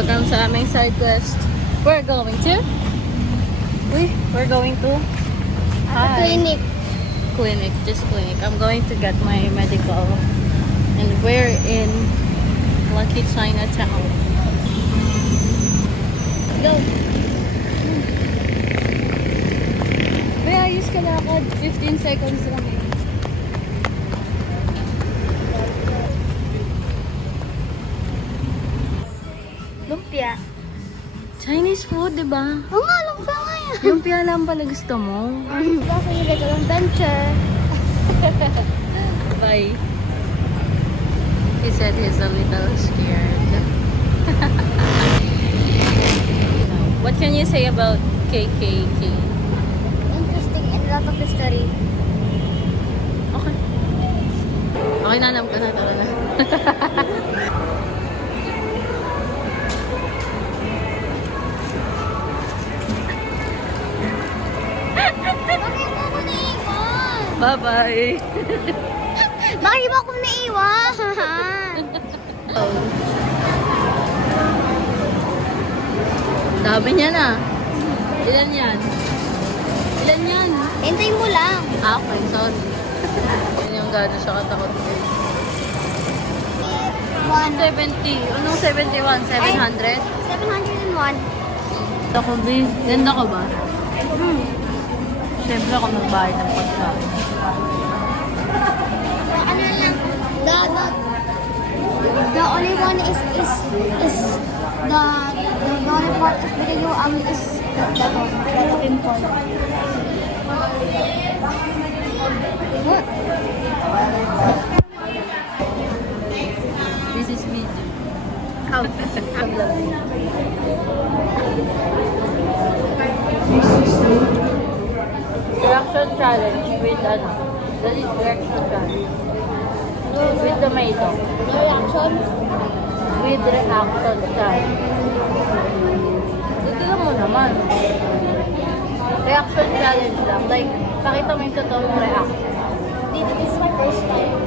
Welcome sa aming side quest. We're going to Clinic. clinic, just clinic. I'm going to get my medical, and we're in Lucky Chinatown. Let's go. May ayos ka na ako. 15 seconds lang eh. Lumpia. Chinese food, di ba? Oo nga, lumpia nga yan. Lumpia lang pala gusto mo. Kasi yung little adventure. Bye. He said he's a little scared. What can you say about KKK? Interesting and a lot of history. Okay. Okay na, alam ko na talaga. Bakit mo ako naiwan? Bye-bye. Bakit mo ako naiwan? Dami niya na. Ilan yan? Ilan yan? Hintayin mo lang. Okay, sorry. Yun yung gano'n siya katakot. 70. Anong 71? 700? 701. Ako, B. Ganda ka ba? Siyempre ako magbayad ng pagkain. Ano lang, the only one is the only part of the video is the pimple. What? This is video. How? Reaction challenge with ano? Dali, reaction challenge. With tomato. No reaction? With reaction challenge. Tignan mo naman. Reaction challenge lang. Like, pakita mo yung totoong reaction. This is my first time.